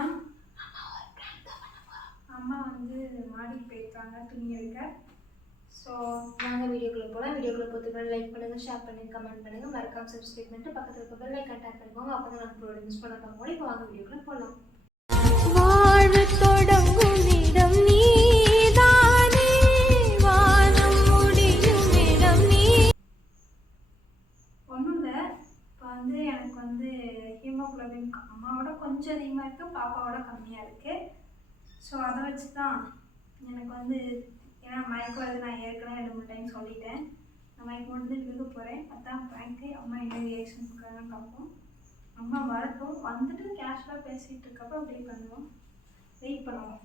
பார்த்தீங்கன்னா அம்மா வந்து மாடிக்கு போயிருக்காங்க துணி எடுக்க. ஸோ நாங்கள் வீடியோக்குள்ளே போகலாம். வீடியோக்குள்ளே பொறுத்து லைக் பண்ணுங்கள், ஷேர் பண்ணுங்கள், கமெண்ட் பண்ணுங்கள், மறக்காம சப்ஸ்கிரைப் பண்ணிட்டு பக்கத்தில் இருக்க பெல் ஐக்கான் டேப் பண்ணிக்கோங்க. அப்போ தான் நான் மிஸ் பண்ண பார்க்க. இப்போ வாங்க வீடியோக்குள்ளே போகலாம். வாழ்வு தொடங்கும் இடம் நீதானே, வானம் முடியும் இடம் நீ. ஒன்றும் இல்லை, இப்போ வந்து எனக்கு வந்து ஹீமோகுளோபின் அம்மாவோட கொஞ்சம் அதிகமாக இருக்குது, பாப்பாவோட கம்மியாக இருக்குது. ஸோ அதை வச்சு தான் எனக்கு வந்து ஏன்னா மயக்கம் வருது. நான் ஏற்கனவே 2-3 டைம் சொல்லிட்டேன். நான் மயக்கம் வந்து விழுக போகிறேன். அதான் ப்ராங்க்கு. அம்மா என்ன ரியாக்ஷன் கொடுக்குறாங்கன்னு பார்ப்போம். அம்மா வரட்டும், வந்துட்டு கேஷுவலாக பேசிகிட்டு இருக்கப்போ அப்படியே பண்ணுவோம். வெயிட் பண்ணுவோம்.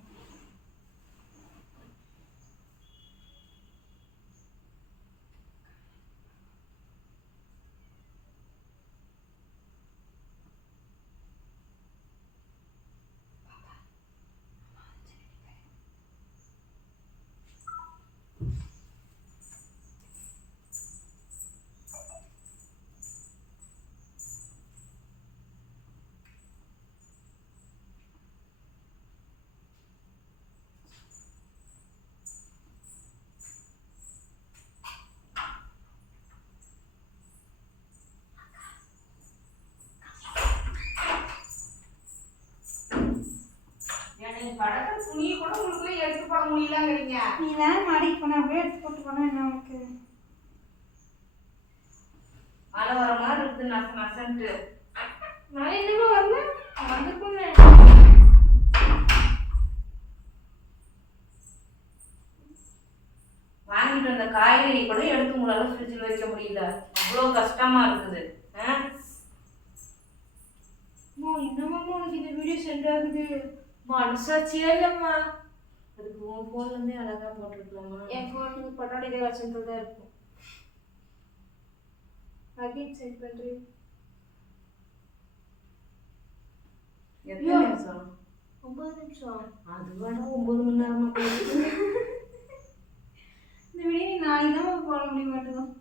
துணியை கூட உங்களுக்கு எடுத்து போட முடியலங்கிறீங்க. நீ தானே மாடிக்கு போன, அப்படியே எடுத்து போட்டு போனா என்ன உனக்கு? மழை வர மாதிரி இருக்குது, நசன்ட்டு. மழை என்னமோ வரல, வந்துக்குங்க. வாங்கிட்டு வந்த காய்கறி கூட எடுத்து உங்களால ஃப்ரிட்ஜில் வைக்க முடியல, அவ்வளோ கஷ்டமா இருக்குது. என்னமா உனக்கு இந்த வீடியோ சென்ட் ஆகுது? மனசாட்சியே இல்லைம்மா. அதுக்கு உன் ஃபோன்லேருந்தே அழகாக போட்டிருக்கலாமா? என் ஃபோனுக்கு பட்டோட இதே வச்சுட்டு தான் இருக்கும். அகைன் சென்ட் பண்ணுறேன். எத்தனை நிமிஷம்? 9 நிமிஷம். அது வேணா 9 மணி நேரமா போயிருக்கு. இந்த வீடியோ நீ நாளைக்கு தான் போட முடிய மாட்டேங்குது.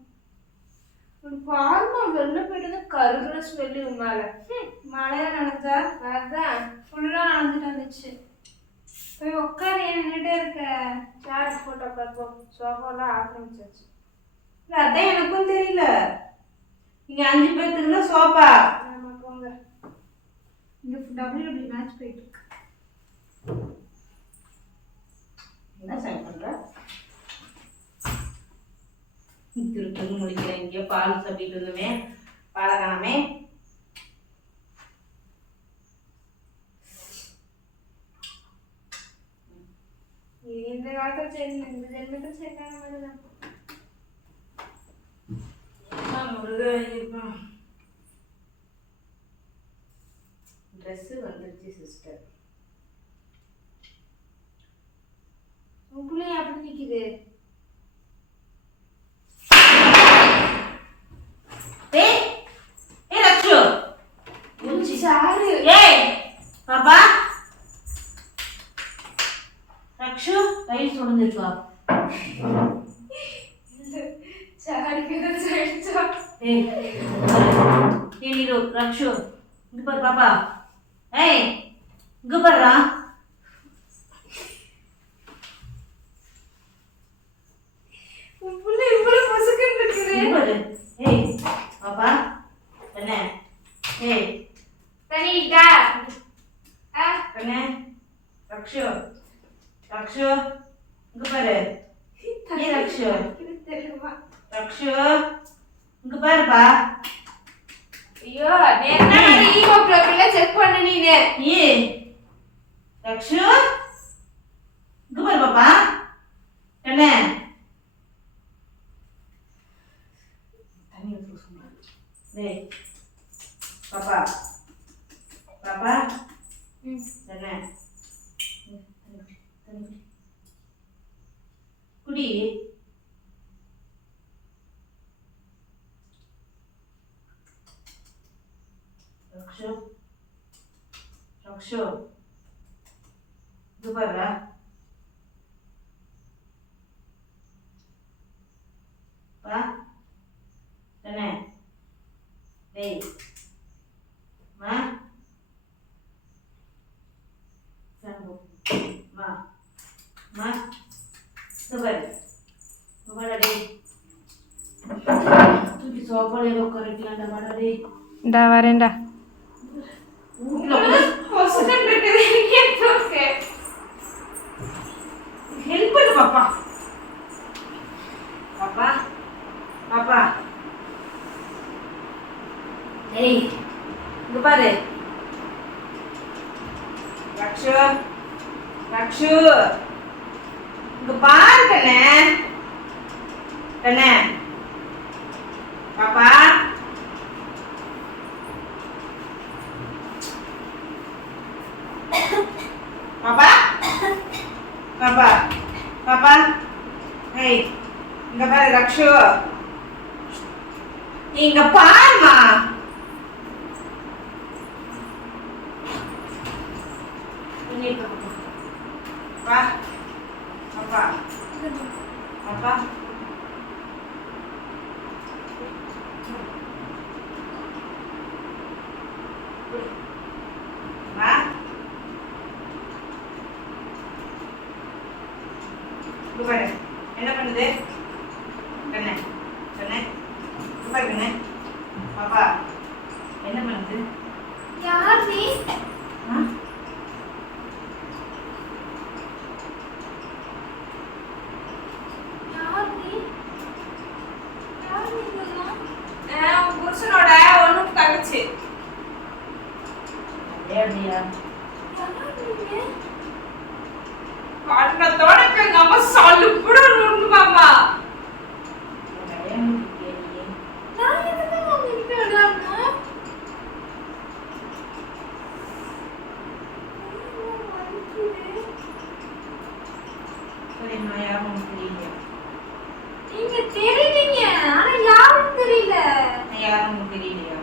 ஒரு பாருமா வெளில போயிட்டு கருகிற ஸ்மெல்லு மேல. மழையா நனைஞ்சா அதான் ஃபுல்லா நனைஞ்சிட்டு வந்துச்சு. போய் உட்காரு, ஏன் நின்றுட்டே இருக்க? சேர் போட்டு உட்காருப்போ. சோஃபாலாம் ஆரம்பிச்சாச்சு. இல்லை அதான் எனக்கும் தெரியல. நீங்கள் 5 பேர் இருந்தா சோஃபா. ஆமாம் போங்க. இங்கே WW மேட்ச் போயிட்டு இருக்கு. என்ன சமையல் பண்ற? திருப்பி முடிக்கிறேன். இங்கே பால் சப்பிட்டு இருந்தோமே, பாலை காணாமே. இந்த காலத்தில் சரி, இந்த ஜென்மத்தில் சரியான மாதிரி தான். ட்ரெஸ்ஸு வந்துருச்சு சிஸ்டர். உன் பிள்ளைய அப்படி நிற்கிது. பாப்பா ரக்ஷு டைல்ஸ் உடைஞ்சிருக்கா? ரக்ஷு இங்க பாரு பாப்பா. ஏய் இங்க பாருடா. உன் பிள்ளை இவ்வளவு பசுக்குன்னு இருக்குது. ஏய் பாப்பா என்ன? ஏய் தனிடா. கண்ணே ரக்ஷு ரக்ஷு இங்க பாரு. ஏய் ரக்ஷு தெரியுமா? ரக்ஷு இங்க பாருப்பா. ஐயோ நேரா ஹீமோகுளோபின் செக் பண்ணு நீனே. ஏய் ரக்ஷு இங்க பாரு பாப்பா. கண்ணே தண்ணி ஊத்து சும்மா. டேய் பாப்பா பாப்பா என்ன குடி. ரக்ஷு ரக்ஷு இது பாருடா. பா என்ன டேய் மா மா இந்த பாரு வாடா டேய் தூக்கி சோபால ஏதோ உட்காரட்டியாண்டா வாடா டேய் இந்தா வரேன்டா ஹெல்ப் பண்ணு பாப்பா பாப்பா பாப்பா ஏய் இங்க பாரு ரக்ஷு ரக்ஷு இங்க பாரு கண்ணே கண்ணே பாப்பா பாப்பா பாப்பா பாப்பா ஏய் இங்க பாரு ரக்ஷு இங்க பாருமா பாப்பா பாப்பா பாப்பா வா பாரு என்ன பண்ணுது கண்ணே கண்ணே பாரு கண்ணே பாப்பா என்ன பண்ணுது யார் நீ புருஷனோட ஒண்ணும் தங்கச்சி காரணத்தோட எங்க அம்மா சொல்லு கூட ஒண்ணு மாமா நான் எதுக்கு உங்ககிட்ட விளையாடணும் சரி நான் யாரும் தெரியல நீங்க தெரியுங்க ஆனா யாரும் தெரியல யாரும் தெரியலையா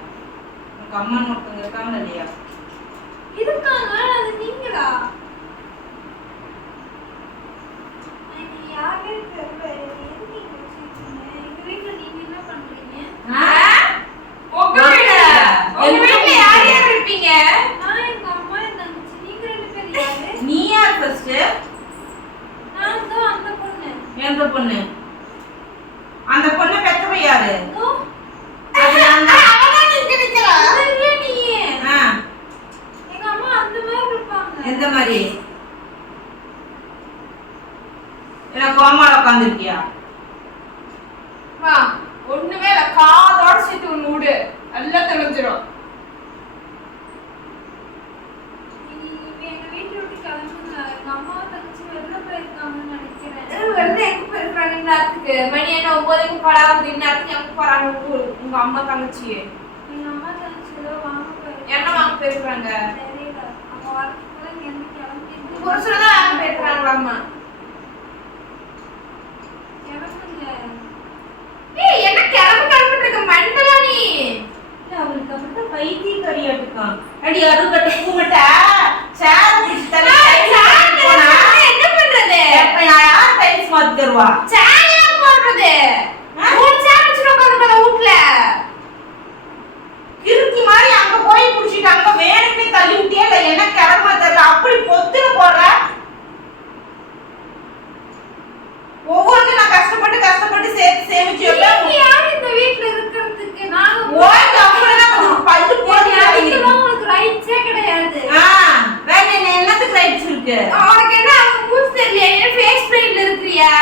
உங்க அம்மா ஒருத்தவங்க இருக்காங்க இல்லையா இருக்காங்க அது நீங்களா யாரே தெரியல எதுக்கு இங்க வச்சிருக்கீங்க எங்க வீட்டுல நீங்க என்ன பண்றீங்க உங்க வீட்டுல யார் யார் இருப்பீங்க நான் எங்க அம்மா என் தங்கச்சி நீங்க ரெண்டு பேரும் யாரு நீ யார் ஃபர்ஸ்ட் நான் தான் அந்த பொண்ணு எந்த பொண்ணு அந்த பொண்ணு பெத்தவ யாரு அது அந்த அவதான் நிக்க நிக்கிறா இல்ல நீ எங்க அம்மா அந்த மாதிரி இருப்பாங்க எந்த மாதிரி என்ன கோமால உட்கார்ந்திருக்கியா மா ஒண்ணுமே இல்ல காதோட சேர்த்து ஒண்ணு விடு எல்லாம் தெளிஞ்சிரும் எங்க வீட்டுல விட்டு கிளம்புங்க எங்க அம்மா தங்கச்சி வெளில போயிருக்காங்கன்னு நினைக்கிறேன் வெளில எங்க போயிருக்காங்க இந்நேரத்துக்கு மணி என்ன 9க்கு படாது இந்நேரத்துக்கு எங்க போறாங்க உங்க அம்மா தங்கச்சி எங்க அம்மா தங்கச்சி ஏதோ வாங்க போயிருக்காங்க என்ன வாங்க போயிருக்காங்க தெரியல அவங்க வரதுக்குள்ள இங்க இருந்து கிளம்பி புருஷனதான் வாங்க போயிருக்காங்களாம்மா கிளம்புங்க ஏய் என்ன கிளம்பு கிளம்பிட்டு இருக்க மண்டலா நீ அவளுக்கு அப்படிதான் பைத்தியக்காரியாட்டுக்கான் அடி அருகட்ட பூமட்ட சேர் பிடிச்சு தலை போனா என்ன பண்றது எப்ப யார் டைல்ஸ் மாத்தி தருவா சேயா போடுறது மூணு சேர் வச்சு உட்கார்ந்து வீட்ல கிறுக்கி மாதிரி அங்க போய் புடிச்சிட்டு அங்க வேணும்னே தள்ளி விட்டியே இல்ல என்ன கிளம்ப தெரியல அப்படி பொத்துன போடுற ஒவ்வொன்றும் நான் கஷ்டப்பட்டு சேமிச்சு வைப்பேன் யார் இந்த வீட்டுல இருக்கிறதுக்கு நாங்க ஓய் அப்புறம் கொஞ்சம் பல்லு போடுறியா அதுக்கெல்லாம் உங்களுக்கு ரைட்ஸே கிடையாது வேற என்ன என்னத்துக்கு ரைட்ஸ் இருக்கு அவனுக்கு என்ன அவங்க மூஞ்சி தெரியல என்ன ஃபேஸ் பெயின்ல இருக்கறியா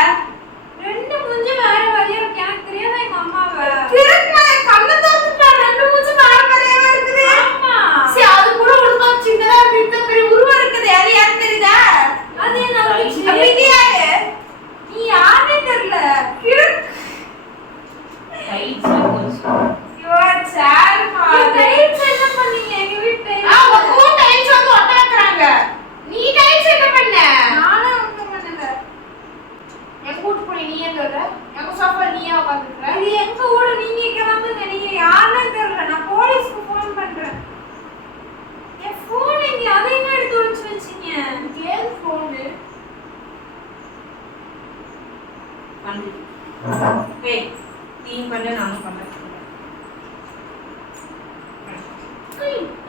ரெண்டு மூஞ்சி வேற வழியா இருக்கு எனக்கு தெரியாத எங்க அம்மாவை திரும்ப கண்ணு தோத்து பாரு ரெண்டு மூஞ்சி வேற மாதிரியே இருக்குது ஆமா சரி அது கூட உனக்கு சின்னதா இருக்கு பெரிய உருவம் இருக்குது யாரு யாரு தெரியுதா அது என்ன அப்படி யாரு நீ யாருன்னே தெரியல ரைட்ஸ் போச்சு யுவர் சேர் டைல்ஸ் என்ன பண்ணீங்க எங்க வீட்டு அவங்க டைல்ஸ் வந்து ஒட்ட வைக்கறாங்க நீ டைல்ஸ் என்ன பண்ண நானும் ஒண்ணும் பண்ணல எங்க வீட்டு போய் நீ ஏன் வர எங்க சோஃபா நீயே உட்கார்ந்துக்கற இது எங்க ஊரு நீங்க கிளம்புங்க நீங்க யாருன்னே தெரியல நான் போலீஸ்க்கு ஃபோன் பண்றேன் என் ஃபோன் எங்க அதை எங்க எடுத்து ஒளிச்சு வச்சீங்க கேள் ஃபோன் பண்ணு ஏய் நீ பண்ண நானும் பண்றேன்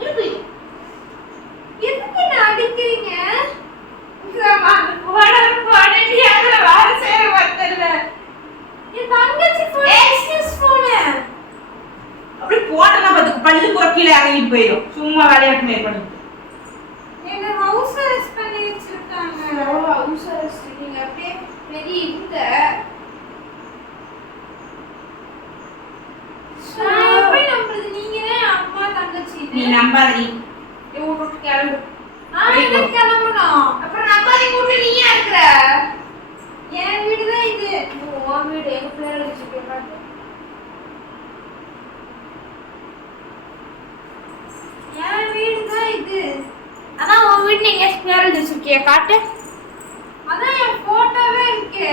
இருக்கு எதுக்கு என்ன அடிக்கிறீங்க போட பல்லு பொறுக்கில இறங்கிட்டு போயிடும். சும்மா விளையாட்டு மேற்கொண்டு என்ன ஹவுஸ் அரெஸ்ட் பண்ணி வச்சிருக்காங்க. ஹவுஸ் அரெஸ்ட் நீங்க அப்படியே பெரிய இந்த எப்படி நம்புறது? நீங்க அம்மா தங்கச்சி நீ நம்பாதீ. இவங்க கிளம்பு. கிளம்பணும். அப்புறம் நம்பாதி கூட்டு நீயா இருக்கிற என் வீடுதான் இது. உன் வீடு எங்க பேர் வச்சுக்கேன். என் வீடுதான் இது. அதான் உன் வீடு நீங்க பேர் வச்சிருக்கிய காட்டு. அதான் என் போட்டோவே இருக்கு.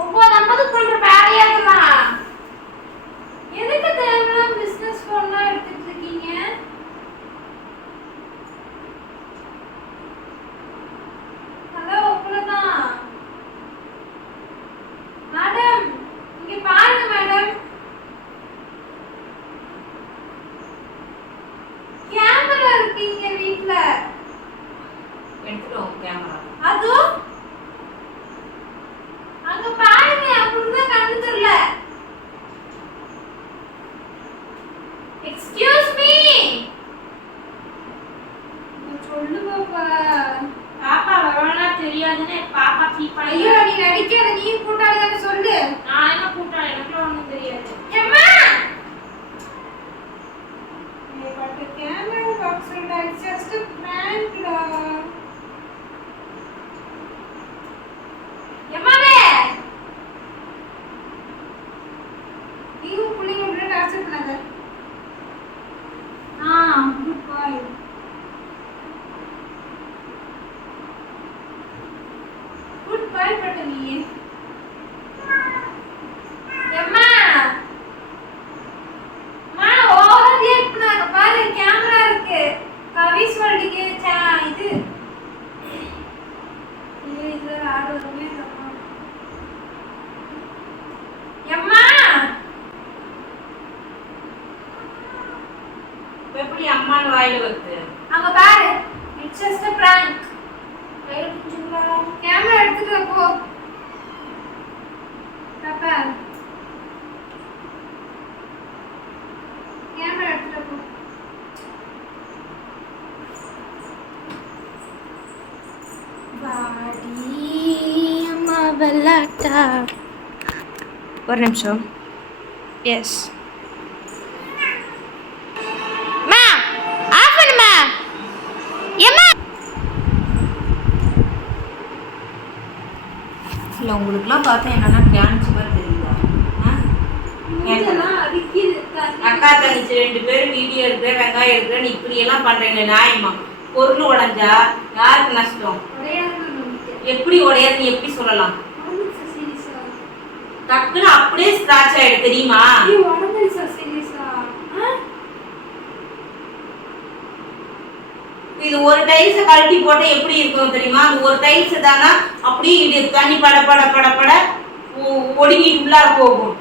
ஒவ்வொரு நம்பது பண்ற வேலையாதான். எதுக்கு தேவையான பிசினஸ் போன்லாம் எடுத்துட்டு இருக்கீங்க? ஹலோ, உங்களதான் மேடம். இங்க பாருங்க மேடம், கேமரா இருக்கு இங்க வீட்ல. எடுத்துட்டோம் கேமரா. அது அங்க பாருங்க, அப்படிதான் கண்ணு தெரியல. Excuse me. சொல்லு பாப்பா. பாப்பா வரவனா தெரியாதுன்னு பாப்பா ஃபீல் பண்ணி. ஐயோ, நீ நடிக்காத. நீ கூட்டாளி தானே, சொல்லு. நான் என்ன கூட்டம் எனக்கு ஒண்ணும் தெரியாது. அம்மா, ஏ but camera box it's just prank டா. எம்மாவே, நீ புள்ளைங்க இப்படி டார்ச்சர் பண்ணாத. குட் பாய். குட் பாய் பட்ட நீ. எம்மா, அம்மா ஓவரா ரியாக்ட் பண்ணாத. பாரு, கேமரா இருக்கு. கவிஸ் வேர்ல்டுக்கு இது இது ஆடுறதுமே தப்பா. எம்மா, எப்படி அம்மான்னு வாயில வருது? அங்க பாரு, இட்ஸ் ஜஸ்ட் a prank. கையில பிடிச்சிங்களா? கேமரா எடுத்துட்டு வா போ. பாப்பா, கேமரா எடுத்துட்டு வா போ. வாடி அம்மா வெள்ளாட்டா. ஒரு நிமிஷம். எஸ் மா, ஆஃப் பண்ணுமா. ஏம்மா இல்லை உங்களுக்குலாம் பார்த்தா என்னன்னா தியானிச்சு மாதிரி தெரியுதா? மூஞ்செல்லாம் அடிக்குது. அக்கா தங்கச்சி 2 பேரும் வீடியோ எடுக்கிற வெங்காயம் எடுக்கிறேன்னு இப்படியெல்லாம் பண்றீங்க நியாயமா? பொருள் உடைஞ்சா யாருக்கு நஷ்டம்? எப்படி உடையாது? நீ எப்படி சொல்லலாம்? டக்குன்னு அப்படியே ஸ்கிராட்ச் ஆயிடு தெரியுமா? இது ஒரு டைல்ஸை கழட்டி போட்டா எப்படி இருக்கும் தெரியுமா? அது ஒரு டைல்ஸ் தானா அப்படியே இது தண்ணி பட பட பட பட ஒடுங்கிட்டு உள்ளார போகும்.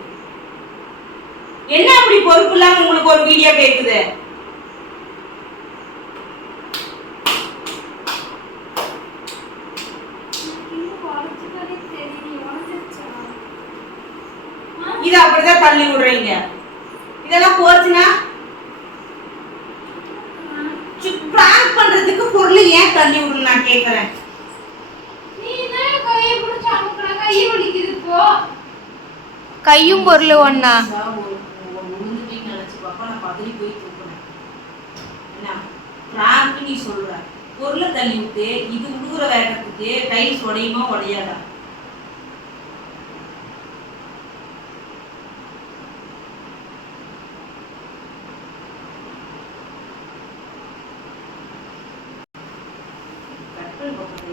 என்ன அப்படி பொறுப்பு இல்லாம உங்களுக்கு ஒரு வீடியோ கேக்குது? இது அப்படிதான் தள்ளி விடுறீங்க. இதெல்லாம் போச்சுன்னா பிராங்க் பண்றதுக்கு பொருள் ஏன் தள்ளி விடணும் நான் கேக்குறேன். கையும் பொருள் ஒண்ணா? நினைச்சு பாப்பா, நான் பதறி போய் தூக்குறேன். என்ன பிராங்க் நீ சொல்ற? பொருளை தள்ளி விட்டு இது உடுகுற வேகத்துக்கு டைல்ஸ் உடையுமா உடையாதா? கட்டல் பக்கம்